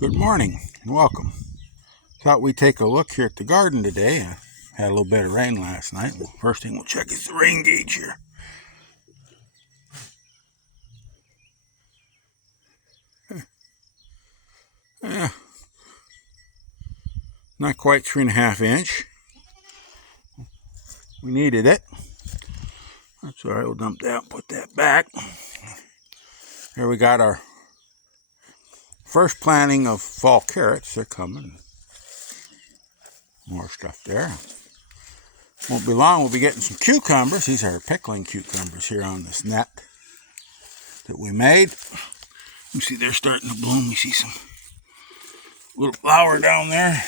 Good morning and welcome. Thought we'd take a look here at the garden today. I had a little bit of rain last night. First thing we'll check is the rain gauge here. Eh, not quite 3.5 inch. We needed it. That's all right, we'll dump that and put that back. Here we got our first planting of fall carrots. They're coming. More stuff there. Won't be long, we'll be getting some cucumbers. These are pickling cucumbers here on this net that we made. You see they're starting to bloom. We see some little flower down there.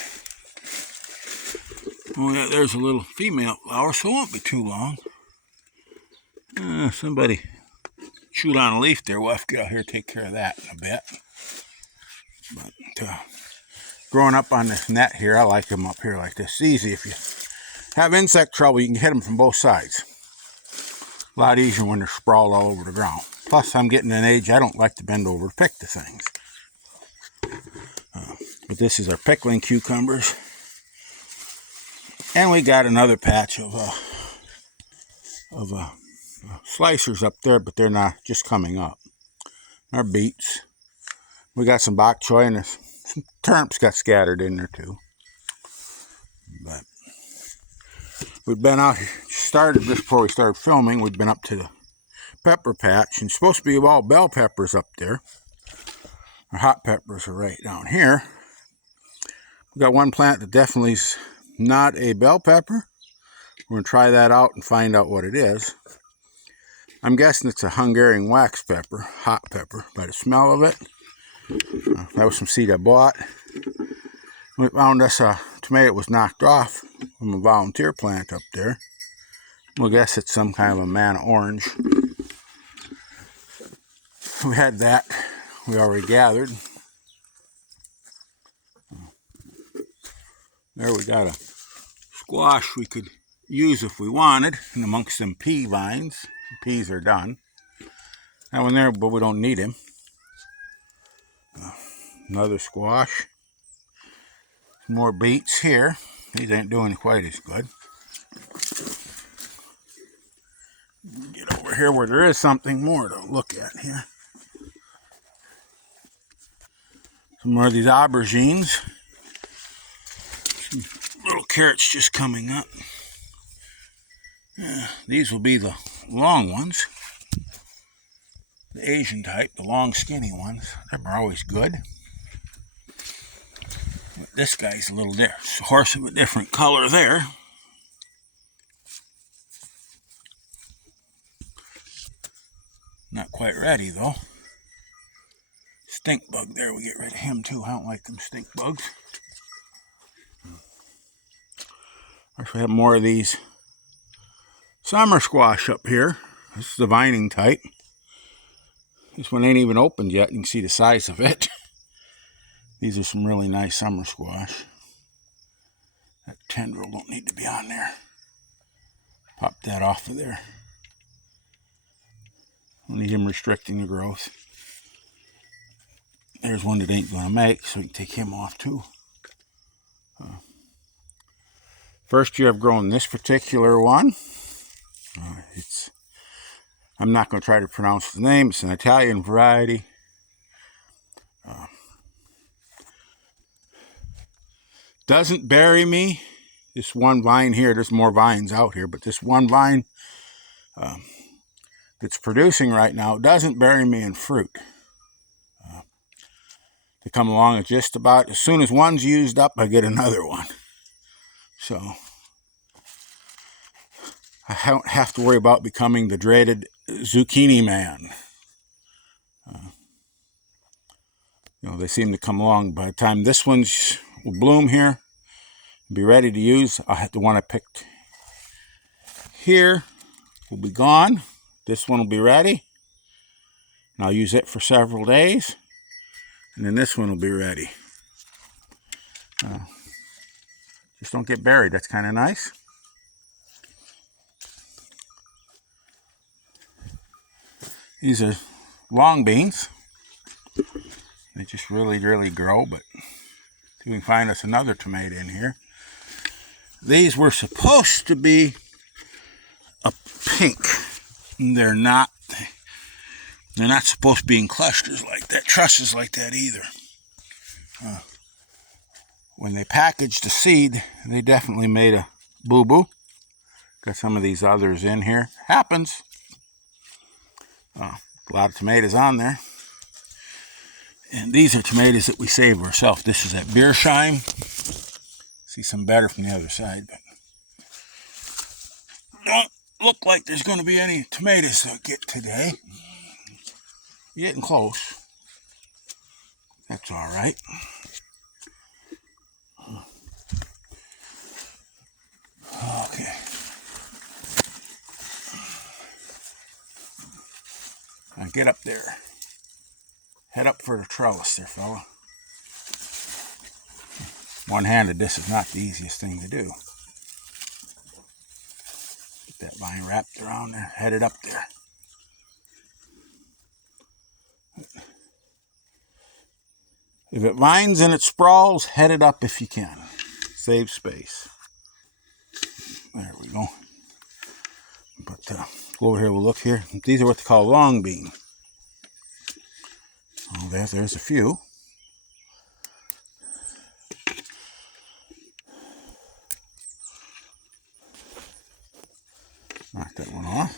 Oh yeah, there's a little female flower, so it won't be too long. Somebody chewed on a leaf there. We'll have to get out here and take care of that in a bit. But growing up on this net here, I like them up here like this. It's easy. If you have insect trouble, you can hit them from both sides. A lot easier when they're sprawled all over the ground. Plus, I'm getting an age I don't like to bend over to pick the things. But this is our pickling cucumbers. And we got another patch of slicers up there, but they're not just coming up. Our beets. We got some bok choy and some turnips got scattered in there too. But we've been out here, started just before we started filming. We've been up to the pepper patch, and it's supposed to be all bell peppers up there. Our hot peppers are right down here. We got one plant that definitely is not a bell pepper. We're going to try that out and find out what it is. I'm guessing it's a Hungarian wax pepper, hot pepper, by the smell of it. That was some seed I bought. We found us a tomato that was knocked off from a volunteer plant up there. We'll guess it's some kind of a manna orange. We had that we already gathered. There we got a squash we could use if we wanted, and amongst them pea vines. The peas are done. That one there, but we don't need him. Another squash. Some more beets here. These ain't doing quite as good. Get over here where there is something more to look at here. Some more of these aubergines. Some little carrots just coming up. These will be the long ones. The Asian type, the long skinny ones. Them are always good. But this guy's a little different. It's a horse of a different color there. Not quite ready though. Stink bug there, we get rid of him too. I don't like them stink bugs. First we have more of these summer squash up here. This is the vining type. This one ain't even opened yet. You can see the size of it. These are some really nice summer squash. That tendril don't need to be on there. Pop that off of there. Don't need him restricting the growth. There's one that ain't going to make, so we can take him off too. First year I've grown this particular one. I'm not going to try to pronounce the name. It's an Italian variety. Doesn't bury me. This one vine here, there's more vines out here, but this one vine that's producing right now doesn't bury me in fruit. They come along at just about, as soon as one's used up, I get another one. So I don't have to worry about becoming the dreaded zucchini man. They seem to come along. By the time this one's will bloom here, be ready to use, I'll have the one I picked here will be gone. This one will be ready, and I'll use it for several days, and then this one will be ready. Just don't get buried. That's kind of nice. These are long beans. They just really grow, but see if we can find us another tomato in here. These were supposed to be a pink. They're not. They're not supposed to be in clusters like that, trusses like that either. When they packaged the seed, they definitely made a boo-boo. Got some of these others in here. Happens. A lot of tomatoes on there. And these are tomatoes that we saved ourselves. This is at Beersheim. See some better from the other side, but don't look like there's going to be any tomatoes to get today. Getting close. That's all right. Okay. Now get up there. Head up for the trellis there, fella. One-handed, this is not the easiest thing to do. Get that vine wrapped around there, head it up there. If it vines and it sprawls, head it up if you can. Save space. There we go. But go over here, we'll look here. These are what they call long bean. Oh, there's a few. Knock that one off.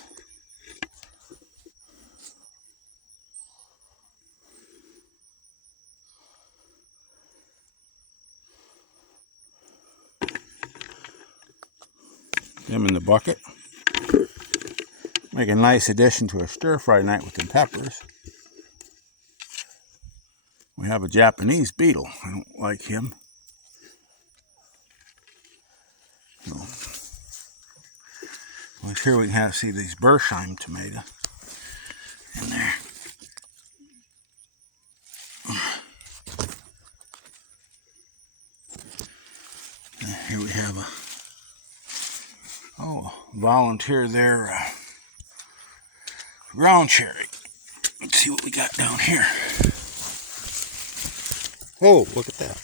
Them in the bucket. Make a nice addition to a stir-fry night with the peppers. We have a Japanese beetle. I don't like him. So, well, here we can see these Beersheim tomato in there. And here we have a volunteer there, ground cherry. Let's see what we got down here. Oh, look at that.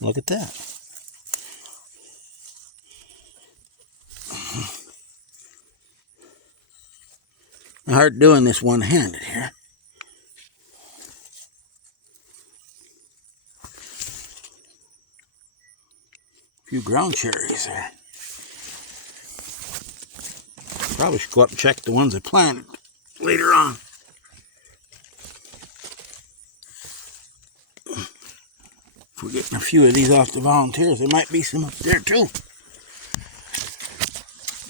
Look at that. Hard doing this one-handed here. A few ground cherries there. Probably should go up and check the ones I planted later on. If we're getting a few of these off the volunteers, there might be some up there too.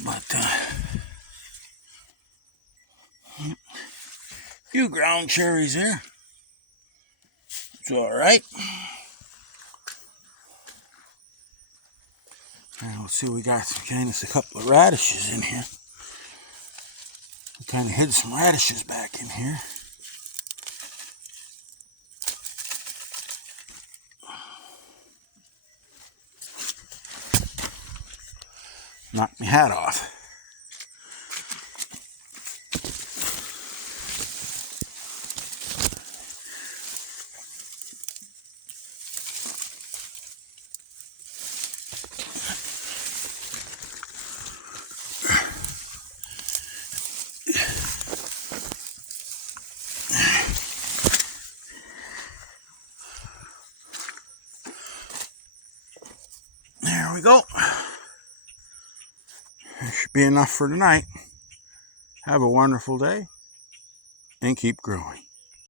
But a few ground cherries there. It's all right. And let's see, we got a couple of radishes in here. We kind of hid some radishes back in here. Knocked my hat off. There we go. That should be enough for tonight. Have a wonderful day and keep growing.